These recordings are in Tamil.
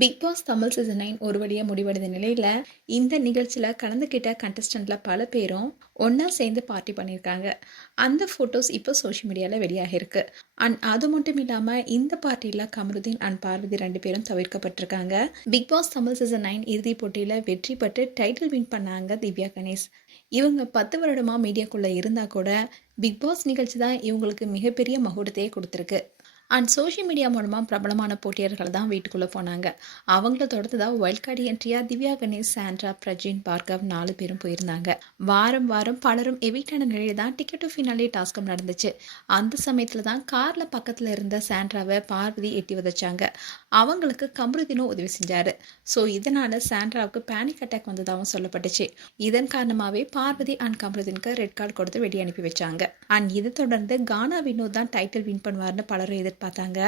பிக் பாஸ் தமிழ் சீசன் 9 ஒரு வழியாக முடிவடைந்த நிலையில் இந்த நிகழ்ச்சியில் கலந்துக்கிட்ட கண்டஸ்டண்ட்ல பல பேரும் ஒன்றா சேர்ந்து பார்ட்டி பண்ணியிருக்காங்க. அந்த ஃபோட்டோஸ் இப்போ சோஷியல் மீடியாவில் வெளியாகிருக்கு. அண்ட் அது மட்டும் இல்லாமல் இந்த பார்ட்டியில் கமருதீன் அண்ட் பார்வதி 2 பேரும் தவிர்க்கப்பட்டிருக்காங்க. பிக் பாஸ் தமிழ் சீசன் 9 இறுதிப் போட்டியில் வெற்றி பெற்று டைட்டில் வின் பண்ணாங்க திவ்யா கணேஷ். இவங்க 10 வருடமாக மீடியாக்குள்ளே இருந்தால் கூட பிக் பாஸ் நிகழ்ச்சி தான் இவங்களுக்கு மிகப்பெரிய மகுடத்தையே கொடுத்துருக்கு. அண்ட் சோஷியல் மீடியா மூலமாக பிரபலமான போட்டியாளர்கள் தான் வீட்டுக்குள்ளே போனாங்க. அவங்கள தொடர்ந்து தான் வைல்ட் கார்டு என்ட்ரியாக திவ்யா கணேஷ், சாண்ட்ரா, பிரஜின், பார்கவ் 4 பேரும் போயிருந்தாங்க. வாரம் வாரம் பலரும் எவிக்டான நிலையில் தான் டிக்கெட் டு ஃபினாலே டாஸ்கம் நடந்துச்சு. அந்த சமயத்தில் தான் காரில் பக்கத்தில் இருந்த சாண்ட்ராவை பார்வதி எட்டி உதைச்சாங்க. அவங்களுக்கு கமருதீனும் உதவி செஞ்சார். ஸோ இதனால் சாண்ட்ராவுக்கு பேனிக் அட்டாக் வந்ததாகவும் சொல்லப்பட்டுச்சு. இதன் காரணமாகவே பார்வதி அண்ட் கமருதீனுக்கு ரெட் கார்டு கொடுத்து வெளியே அனுப்பி வச்சாங்க. அண்ட் இதை தொடர்ந்து கானா வினோத் தான் டைட்டில் வின் பண்ணுவார்னு பலரும் பார்த்தாங்க.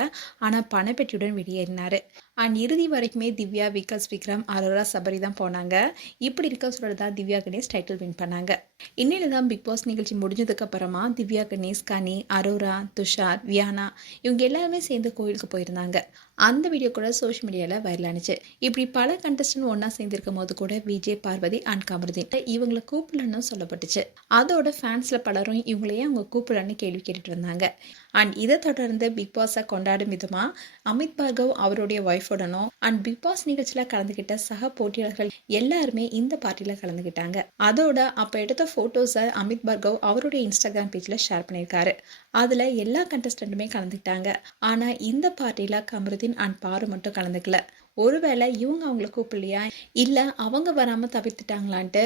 ஆனால் பணப்பெட்டியுடன் வெளியேறினார். அண்ட் இறுதி வரைக்குமே திவ்யா, விகாஸ், விக்ரம், அரோரா, சபரி தான் போனாங்க. இப்படி இருக்க சொல்றதா திவ்யா கணேஷ் டைட்டில் வின் பண்ணாங்க. இன்னையில தான் பிக் பாஸ் நிகழ்ச்சி முடிஞ்சதுக்கு அப்புறமா திவ்யா கணேஷ், கனி, அரோரா, துஷார், வியானா இவங்க எல்லாருமே சேர்ந்து கோயிலுக்கு போயிருந்தாங்க. அந்த வீடியோ கூட சோஷியல் மீடியாவில் வைரலானுச்சு. இப்படி பல கண்டஸ்டன்ட் ஒன்றா சேர்ந்திருக்கும் போது கூட விஜய், பார்வதி அண்ட் கமருதீன் இவங்களை கூப்பிடலன்னு சொல்லப்பட்டுச்சு. அதோட ஃபேன்ஸில் பலரும் இவங்களையே அவங்க கூப்பிடலன்னு கேள்வி கேட்டுட்டு இருந்தாங்க. அண்ட் இதை தொடர்ந்து பிக் பாஸை கொண்டாடும் விதமாக அமித் பார்கவ் அவருடைய ஒய்ஃபுடனும் அண்ட் பிக் பாஸ் நிகழ்ச்சியில் கலந்துக்கிட்ட சக போட்டியாளர்கள் எல்லாருமே இந்த பார்ட்டியில் கலந்துக்கிட்டாங்க. அதோட அப்போ எடுத்த ஃபோட்டோஸை அமித் பார்கவ் அவருடைய இன்ஸ்டாகிராம் பேஜில் ஷேர் பண்ணியிருக்காரு. அதில் எல்லா கண்டஸ்டண்ட்டுமே கலந்துக்கிட்டாங்க. ஆனால் இந்த பார்ட்டியில் கமருதீன் அண்ட் பாரு மட்டும் கலந்துக்கல. ஒருவேளை இவங்க அவங்கள கூப்பிடலையா, இல்லை அவங்க வராமல் தவிர்த்துட்டாங்களான்ட்டு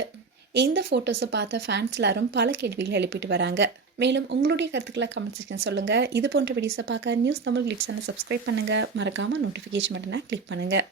இந்த ஃபோட்டோஸை பார்த்த ஃபேன்ஸ் எல்லாரும் பல கேள்விகள் எழுப்பிட்டு வராங்க. மேலும் உங்களுடைய கருத்துக்களை கமெண்ட் செக்ஷன் சொல்லுங்கள். இது போன்ற வீடியோஸை பார்க்க நியூஸ் தமிழ் கிளிட்ஸ் சப்ஸ்கிரைப் பண்ணுங்கள். மறக்காமல் நோட்டிஃபிகேஷன் பட்டனை கிளிக் பண்ணுங்கள்.